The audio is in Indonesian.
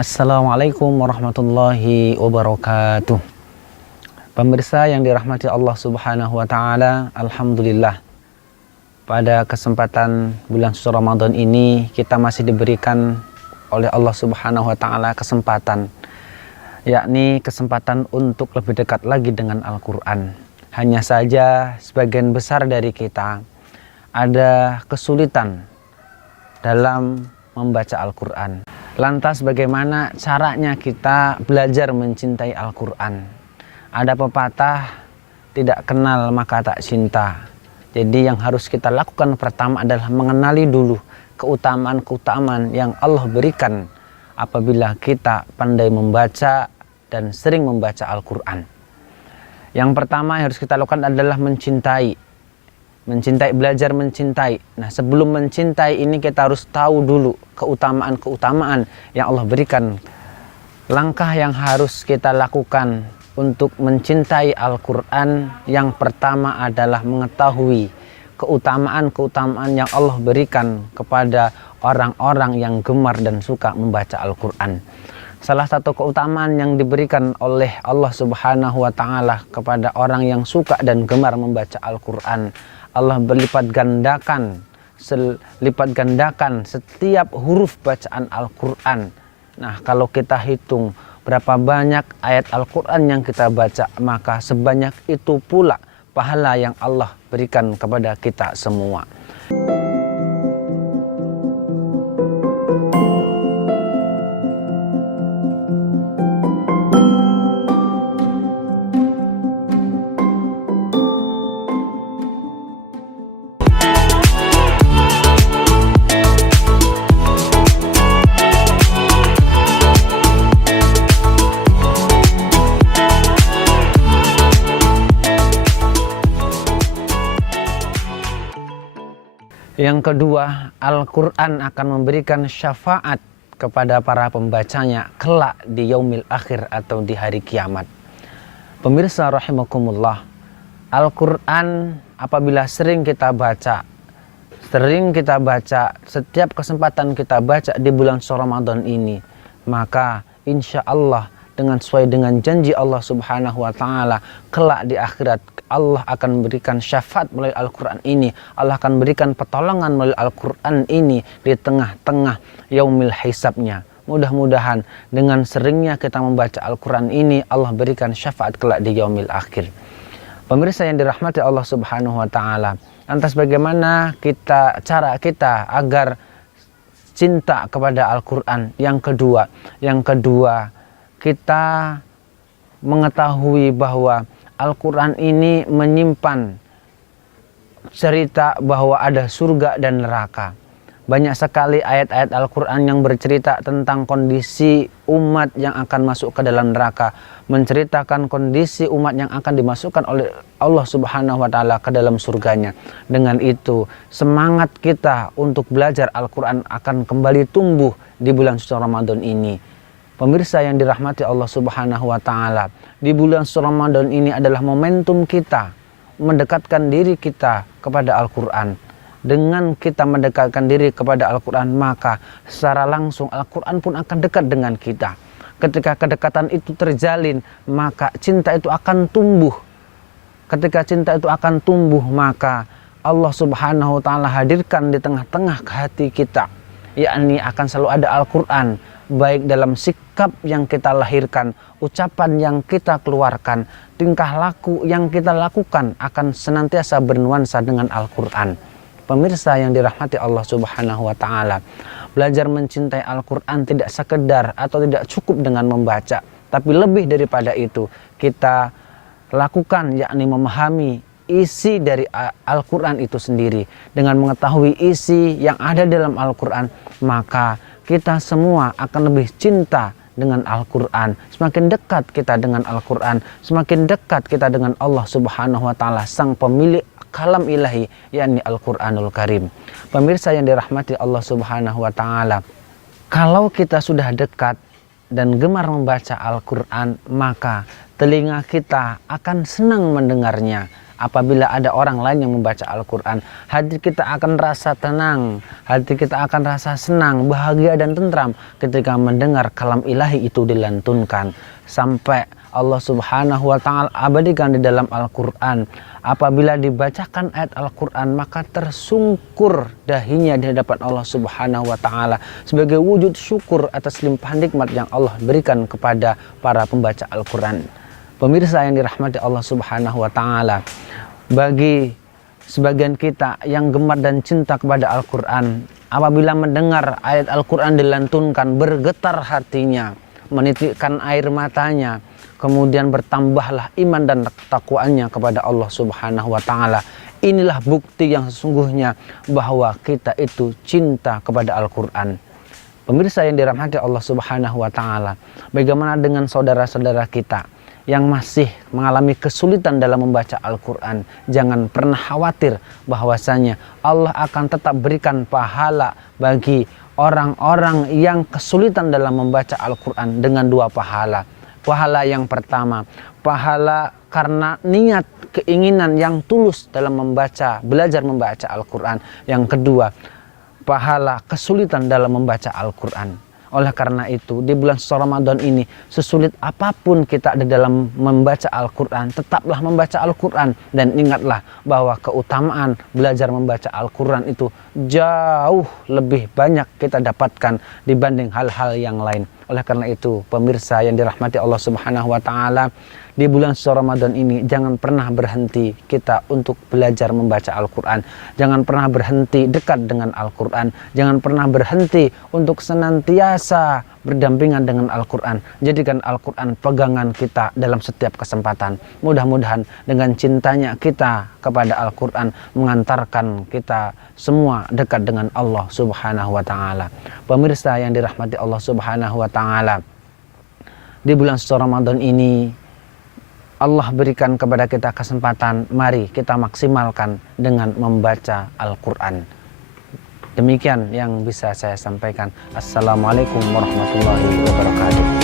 Assalamualaikum warahmatullahi wabarakatuh. Pemirsa yang dirahmati Allah Subhanahu wa taala, alhamdulillah. Pada kesempatan bulan suci Ramadan ini kita masih diberikan oleh Allah Subhanahu wa taala kesempatan, yakni kesempatan untuk lebih dekat lagi dengan Al-Qur'an. Hanya saja sebagian besar dari kita ada kesulitan dalam membaca Al-Qur'an. Lantas bagaimana caranya kita belajar mencintai Al-Qur'an? Ada pepatah, tidak kenal maka tak cinta. Jadi yang harus kita lakukan pertama adalah mengenali dulu keutamaan-keutamaan yang Allah berikan apabila kita pandai membaca dan sering membaca Al-Qur'an. Yang pertama yang harus kita lakukan adalah mencintai, belajar mencintai. Nah, sebelum mencintai ini kita harus tahu dulu keutamaan-keutamaan yang Allah berikan. Langkah yang harus kita lakukan untuk mencintai Al-Qur'an yang pertama adalah mengetahui keutamaan-keutamaan yang Allah berikan kepada orang-orang yang gemar dan suka membaca Al-Qur'an. Salah satu keutamaan yang diberikan oleh Allah Subhanahu wa taala kepada orang yang suka dan gemar membaca Al-Qur'an, Allah berlipat gandakan setiap huruf bacaan Al-Qur'an. Nah, kalau kita hitung berapa banyak ayat Al-Qur'an yang kita baca, maka sebanyak itu pula pahala yang Allah berikan kepada kita semua. Yang kedua, Al-Qur'an akan memberikan syafaat kepada para pembacanya kelak di yaumil akhir atau di hari kiamat. Pemirsa rahimakumullah, Al-Qur'an apabila sering kita baca, setiap kesempatan kita baca di bulan suci Ramadan ini, maka insya Allah sesuai dengan janji Allah Subhanahu wa taala, kelak di akhirat Allah akan memberikan syafaat melalui Al-Qur'an ini. Allah akan berikan pertolongan melalui Al-Qur'an ini di tengah-tengah yaumil hisabnya. Mudah-mudahan dengan seringnya kita membaca Al-Qur'an ini, Allah berikan syafaat kelak di yaumil akhir. Pemirsa yang dirahmati Allah Subhanahu wa taala, lantas bagaimana cara kita agar cinta kepada Al-Qur'an? Yang kedua, kita mengetahui bahwa Al-Qur'an ini menyimpan cerita bahwa ada surga dan neraka. Banyak sekali ayat-ayat Al-Qur'an yang bercerita tentang kondisi umat yang akan masuk ke dalam neraka, menceritakan kondisi umat yang akan dimasukkan oleh Allah Subhanahu wa taala ke dalam surganya. Dengan itu, semangat kita untuk belajar Al-Qur'an akan kembali tumbuh di bulan suci Ramadan ini. Pemirsa yang dirahmati Allah Subhanahu wa taala, di bulan suci Ramadan ini adalah momentum kita mendekatkan diri kita kepada Al-Qur'an. Dengan kita mendekatkan diri kepada Al-Qur'an, maka secara langsung Al-Qur'an pun akan dekat dengan kita. Ketika kedekatan itu terjalin, maka cinta itu akan tumbuh. Ketika cinta itu akan tumbuh, maka Allah Subhanahu wa taala hadirkan di tengah-tengah hati kita, yakni akan selalu ada Al-Qur'an, baik dalam sikap yang kita lahirkan, ucapan yang kita keluarkan, tingkah laku yang kita lakukan akan senantiasa bernuansa dengan Al-Qur'an. Pemirsa yang dirahmati Allah Subhanahu wa taala, belajar mencintai Al-Qur'an tidak sekedar atau tidak cukup dengan membaca, tapi lebih daripada itu kita lakukan, yakni memahami isi dari Al-Qur'an itu sendiri. Dengan mengetahui isi yang ada dalam Al-Qur'an, maka kita semua akan lebih cinta dengan Al-Qur'an. Semakin dekat kita dengan Al-Qur'an, semakin dekat kita dengan Allah Subhanahu wa taala, sang pemilik kalam ilahi, yakni Al-Qur'anul Karim. Pemirsa yang dirahmati Allah Subhanahu wa taala, kalau kita sudah dekat dan gemar membaca Al-Qur'an, maka telinga kita akan senang mendengarnya, apabila ada orang lain yang membaca Al-Quran. Hati kita akan rasa tenang, hati kita akan rasa senang, bahagia dan tentram ketika mendengar kalam ilahi itu dilantunkan. Sampai Allah Subhanahu wa Ta'ala abadikan di dalam Al-Quran, apabila dibacakan ayat Al-Quran maka tersungkur dahinya di hadapan Allah Subhanahu wa Ta'ala sebagai wujud syukur atas limpahan nikmat yang Allah berikan kepada para pembaca Al-Quran. Pemirsa yang dirahmati Allah Subhanahu wa Ta'ala, bagi sebagian kita yang gemar dan cinta kepada Al-Quran, apabila mendengar ayat Al-Quran dilantunkan bergetar hatinya, menitikkan air matanya, kemudian bertambahlah iman dan ketakwaannya kepada Allah Subhanahu wa Ta'ala. Inilah bukti yang sesungguhnya bahwa kita itu cinta kepada Al-Quran. Pemirsa yang dirahmati Allah Subhanahu wa Ta'ala, bagaimana dengan saudara-saudara kita yang masih mengalami kesulitan dalam membaca Al-Quran? Jangan pernah khawatir bahwasanya Allah akan tetap berikan pahala bagi orang-orang yang kesulitan dalam membaca Al-Quran dengan dua pahala. Pahala yang pertama, pahala karena niat keinginan yang tulus dalam belajar membaca Al-Quran. Yang kedua, pahala kesulitan dalam membaca Al-Quran. Oleh karena itu, di bulan suci Ramadan ini, sesulit apapun kita di dalam membaca Al-Quran, tetaplah membaca Al-Quran. Dan ingatlah bahwa keutamaan belajar membaca Al-Quran itu jauh lebih banyak kita dapatkan dibanding hal-hal yang lain. Oleh karena itu, pemirsa yang dirahmati Allah Subhanahu wa Ta'ala, di bulan suci Ramadan ini jangan pernah berhenti kita untuk belajar membaca Al-Quran. Jangan pernah berhenti dekat dengan Al-Quran. Jangan pernah berhenti untuk senantiasa berdampingan dengan Al-Quran. Jadikan Al-Quran pegangan kita dalam setiap kesempatan. Mudah-mudahan dengan cintanya kita kepada Al-Quran mengantarkan kita semua dekat dengan Allah Subhanahu wa Ta'ala. Pemirsa yang dirahmati Allah Subhanahu wa Ta'ala, di bulan suci Ramadan ini Allah berikan kepada kita kesempatan, mari kita maksimalkan dengan membaca Al-Quran. Demikian yang bisa saya sampaikan. Assalamualaikum warahmatullahi wabarakatuh.